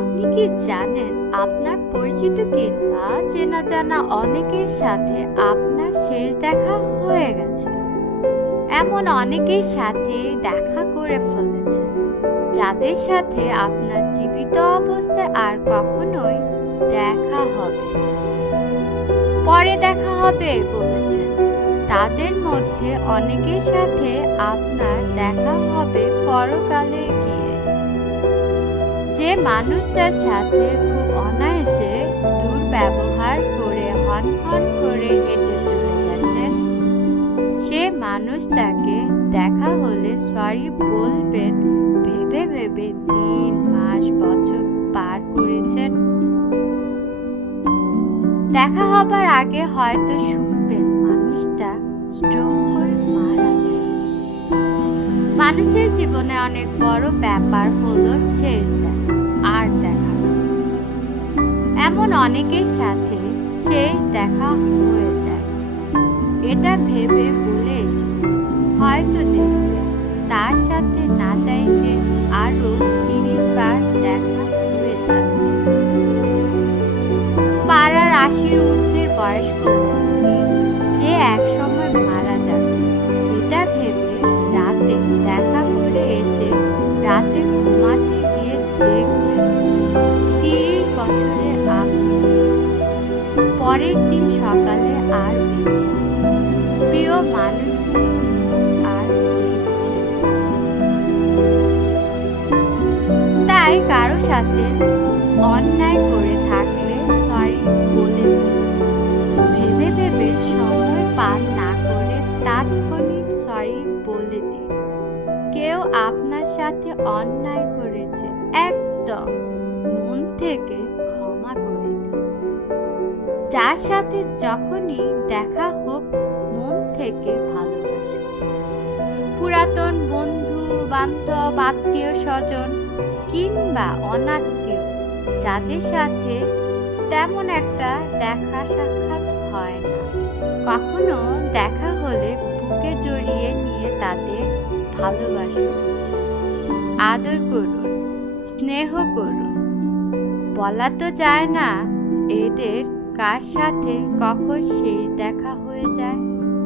আপনি কি জানেন আপনার পরিচিত কিংবা চেনা জানা অনেকের সাথে আপনার শেষ দেখা হয়ে গেছে? এমন অনেকের সাথে দেখা করে ফেলেছেন যাদের সাথে আপনার জীবিত অবস্থায় আর কখনোই দেখা হবে না। পরে দেখা হবে বলেছেন। তাদের মধ্যে অনেকের সাথে আপনার দেখা হবে পরকালে গিয়ে। যে মানুষটার সাথে খুব অনায়াসে দুর্ব্যবহার করে হন হন করে হেঁটে চলে গেছেন, সে মানুষটাকে দেখা হলে সরি বলবেন ভেবে ভেবে দিন মাস বছর পার করেছেন। দেখা হবার আগে হয়তো শুনবেন মানুষটা স্ট্রোক করে মারা গেছে। মানুষের জীবনে অনেক বড় ব্যাপার হলো শেষ দেখা আর দেখা না। এমন অনেকের সাথে শেষ দেখা হয়ে যায়, এটা ভেবে বলে এসেছে হয়তো দেখবে তার সাথে না চাইতে আরো 30 বার দেখা হয়ে যাচ্ছে। পাড়ার 80 ঊর্ধ্বের বয়স্ক লোকটি যে এক সময় মারা যাবে, এটা ভেবে রাতে দেখা করে এসে রাতে ঘুমাতে গিয়ে দেখবেন 30 বছরের আগে পরের দিন সকালে আর বেঁচে নেই। প্রিয় মানুষগুলো আর দেখছেন। তাই কারো সাথে অন্যায় করে থাকলে সরি বলে দিন। ভেবে ভেবে সময় পার না করে তাৎক্ষণিক সরি বলে দিন। কেউ আপনার সাথে অন্যায় করেছে, একদম মন থেকে ক্ষমা করে দিন। যার সাথে যখনই দেখা হোক মন থেকে ভালোবাসুন। পুরাতন বন্ধু বান্ধব আত্মীয় স্বজন কিংবা অনাত্মীয় যাদের সাথে তেমন একটা দেখা সাক্ষাৎ হয় না, কখনো দেখা হলে বুকে জড়িয়ে নিয়ে তাদের ভালোবাসুন, আদর করুন, স্নেহ করুন। বলা তো যায় না এদের কার সাথে কখন শেষ দেখা হয়ে যায়।